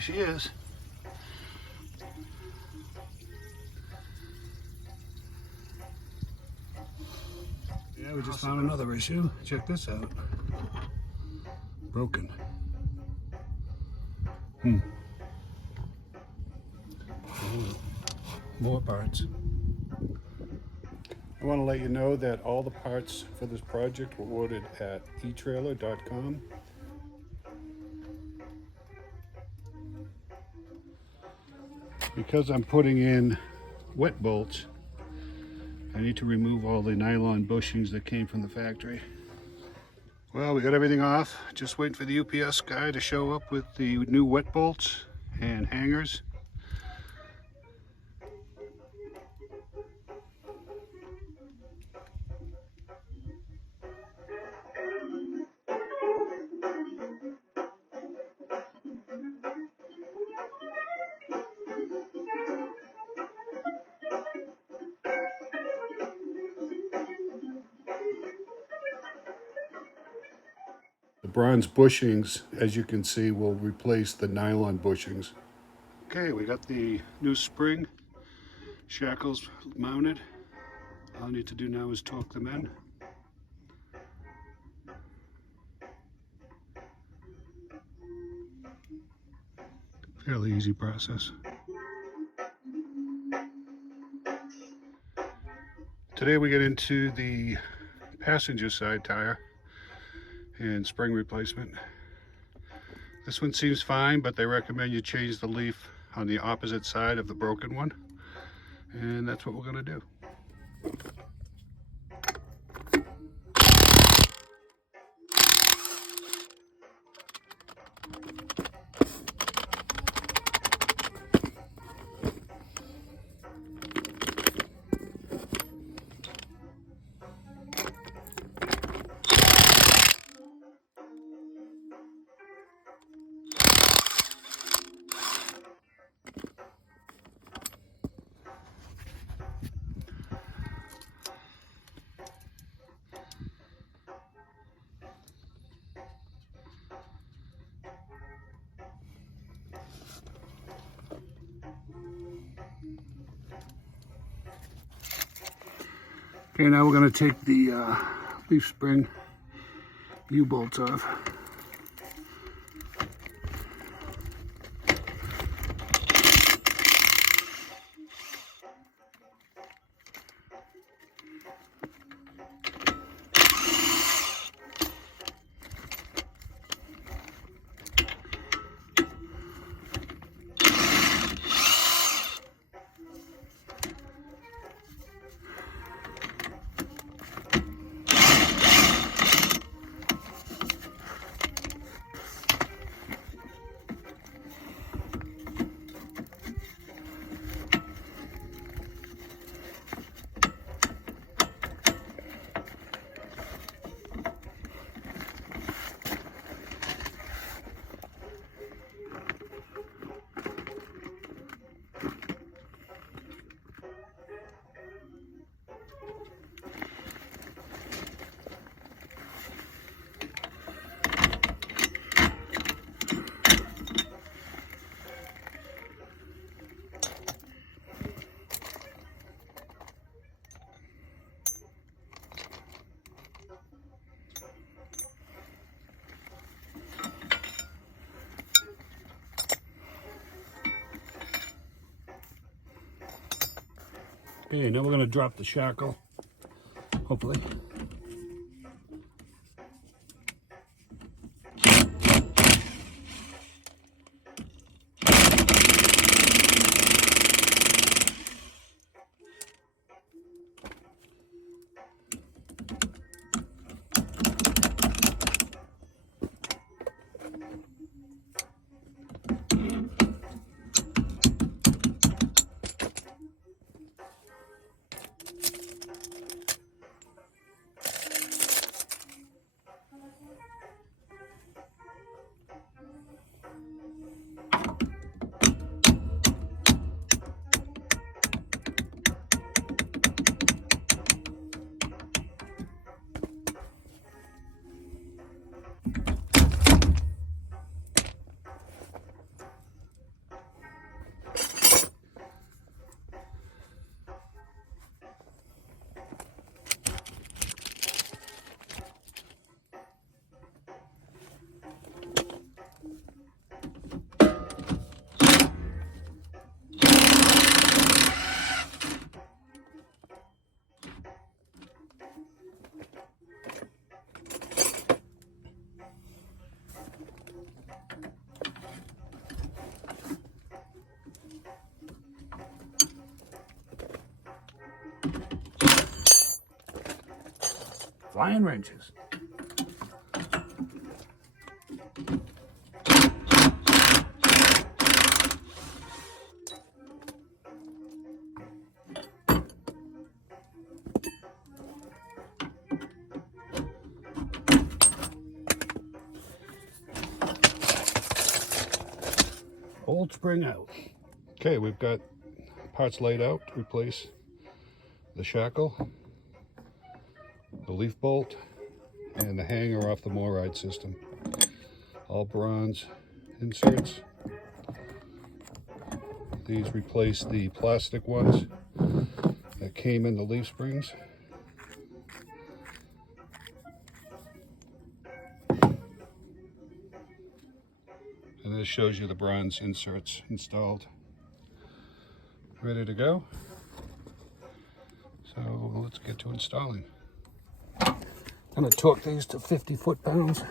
There she is. Yeah, we just found another issue. Check this out. Broken. More parts. I want to let you know that all the parts for this project were ordered at eTrailer.com. Because I'm putting in wet bolts, I need to remove all the nylon bushings that came from the factory. Well, we got everything off. Just waiting for the UPS guy to show up with the new wet bolts and hangers. The bronze bushings, as you can see, will replace the nylon bushings. Okay, we got the new spring shackles mounted. All I need to do now is torque them in. Fairly easy process. Today we get into the passenger side tire and spring replacement. This one seems fine, but they recommend you change the leaf on the opposite side of the broken one, and that's what we're going to do. Okay, now we're going to take the leaf spring U-bolts off. Okay, now we're going to drop the shackle, hopefully. Flying wrenches. Old spring out. Okay, we've got parts laid out to replace the shackle, the leaf bolt, and the hanger off the MORRYDE system. All bronze inserts. These replace the plastic ones that came in the leaf springs. And this shows you the bronze inserts installed. Ready to go. So let's get to installing. I'm going to torque these to 50 foot-pounds.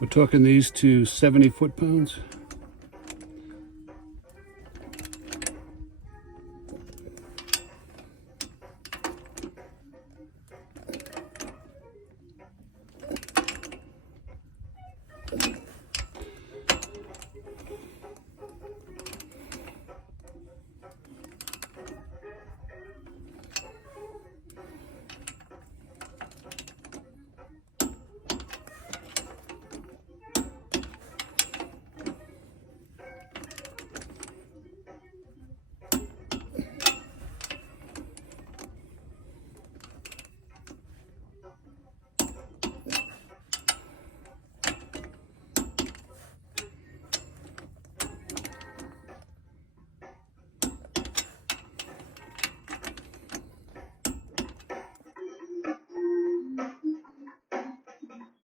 We're talking these to 70 foot-pounds.